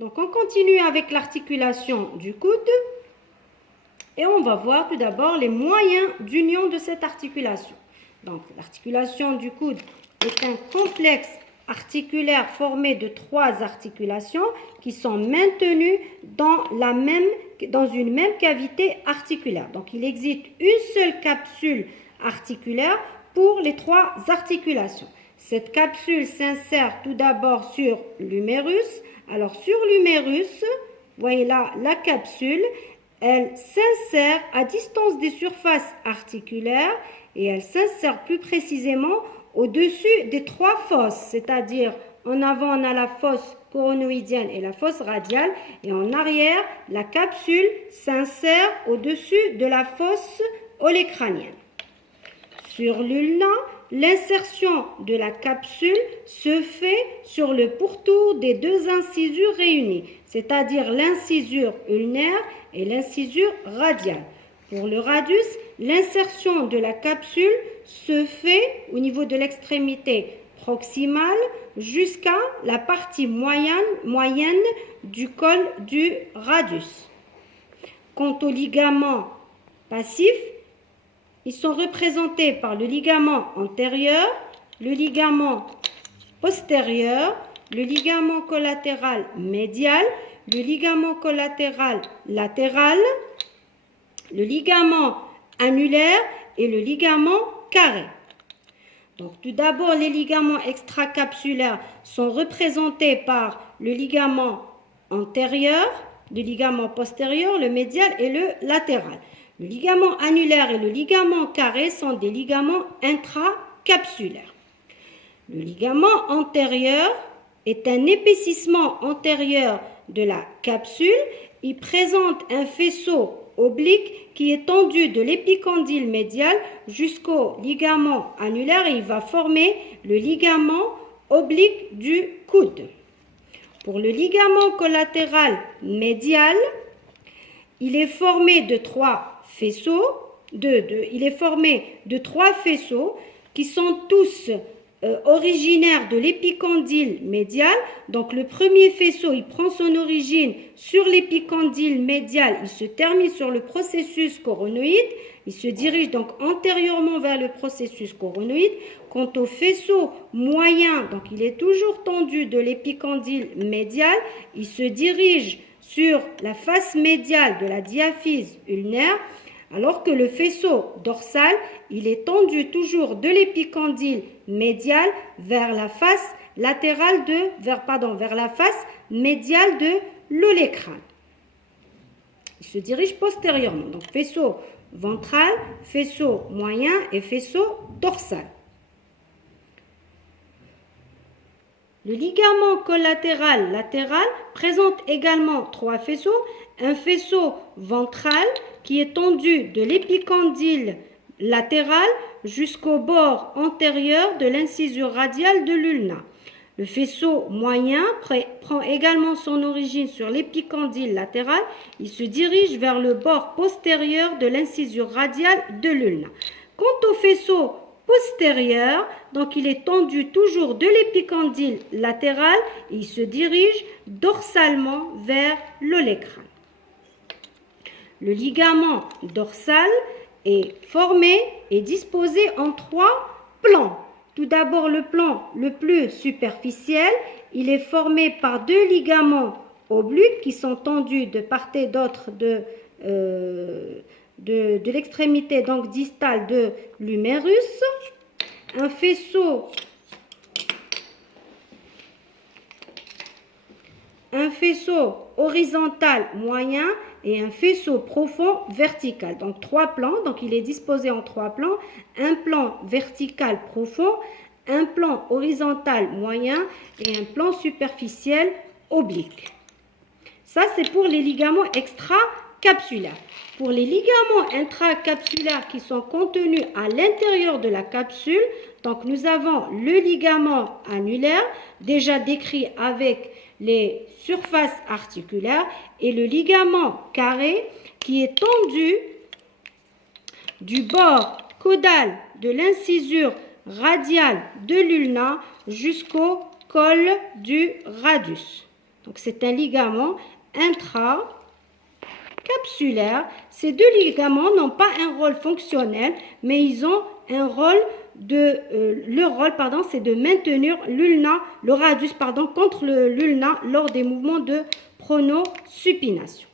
Donc, on continue avec l'articulation du coude et on va voir tout d'abord les moyens d'union de cette articulation. Donc, l'articulation du coude est un complexe articulaire formé de 3 articulations qui sont maintenues dans une même cavité articulaire. Donc, il existe une seule capsule articulaire pour les 3 articulations. Cette capsule s'insère tout d'abord sur l'humérus. Alors, sur l'humérus, voyez là la capsule, elle s'insère à distance des surfaces articulaires et elle s'insère plus précisément au-dessus des 3 fosses, c'est-à-dire en avant on a la fosse coronoïdienne et la fosse radiale et en arrière la capsule s'insère au-dessus de la fosse olecrânienne. Sur l'ulna, l'insertion de la capsule se fait sur le pourtour des 2 incisures réunies, c'est-à-dire l'incisure ulnaire et l'incisure radiale. Pour le radius, l'insertion de la capsule se fait au niveau de l'extrémité proximale jusqu'à la partie moyenne du col du radius. Quant aux ligaments passifs, ils sont représentés par le ligament antérieur, le ligament postérieur, le ligament collatéral médial, le ligament collatéral latéral, le ligament annulaire et le ligament carré. Donc, tout d'abord, les ligaments extracapsulaires sont représentés par le ligament antérieur, le ligament postérieur, le médial et le latéral. Le ligament annulaire et le ligament carré sont des ligaments intracapsulaires. Le ligament antérieur est un épaississement antérieur de la capsule. Il présente un faisceau oblique qui est tendu de l'épicondyle médial jusqu'au ligament annulaire et il va former le ligament oblique du coude. Pour le ligament collatéral médial, il est formé de 3 faisceaux, qui sont tous originaires de l'épicondyle médial. Donc le premier faisceau, il prend son origine sur l'épicondyle médial, il se termine sur le processus coronoïde, il se dirige donc antérieurement vers le processus coronoïde. Quant au faisceau moyen, donc il est toujours tendu de l'épicondyle médial, il se dirige sur la face médiale de la diaphyse ulnaire, alors que le faisceau dorsal, il est tendu toujours de l'épicondyle médial vers la face latérale vers la face médiale de l'olecrâne. Il se dirige postérieurement. Donc faisceau ventral, faisceau moyen et faisceau dorsal. Le ligament collatéral latéral présente également 3 faisceaux. Un faisceau ventral qui est tendu de l'épicondyle latéral jusqu'au bord antérieur de l'incisure radiale de l'ulna. Le faisceau moyen prend également son origine sur l'épicondyle latéral. Il se dirige vers le bord postérieur de l'incisure radiale de l'ulna. Quant au faisceau postérieur, donc il est tendu toujours de l'épicondyle latéral et il se dirige dorsalement vers l'olecrâne. Le ligament dorsal est formé et disposé en 3 plans. Tout d'abord, le plan le plus superficiel, il est formé par 2 ligaments obliques qui sont tendus de part et d'autre de l'extrémité donc distale de l'humérus. Un faisceau horizontal moyen et un faisceau profond vertical. Donc 3 plans, donc il est disposé en 3 plans, un plan vertical profond, un plan horizontal moyen et un plan superficiel oblique. Ça c'est pour les ligaments extracapsulaires. Pour les ligaments intracapsulaires qui sont contenus à l'intérieur de la capsule, donc nous avons le ligament annulaire, déjà décrit avec les surfaces articulaires, et le ligament carré qui est tendu du bord caudal de l'incisure radiale de l'ulna jusqu'au col du radius. Donc, c'est un ligament intracapsulaire. Ces deux ligaments n'ont pas un rôle fonctionnel, mais ils ont un rôle leur rôle, c'est de maintenir le radius contre l'ulna lors des mouvements de pronosupination.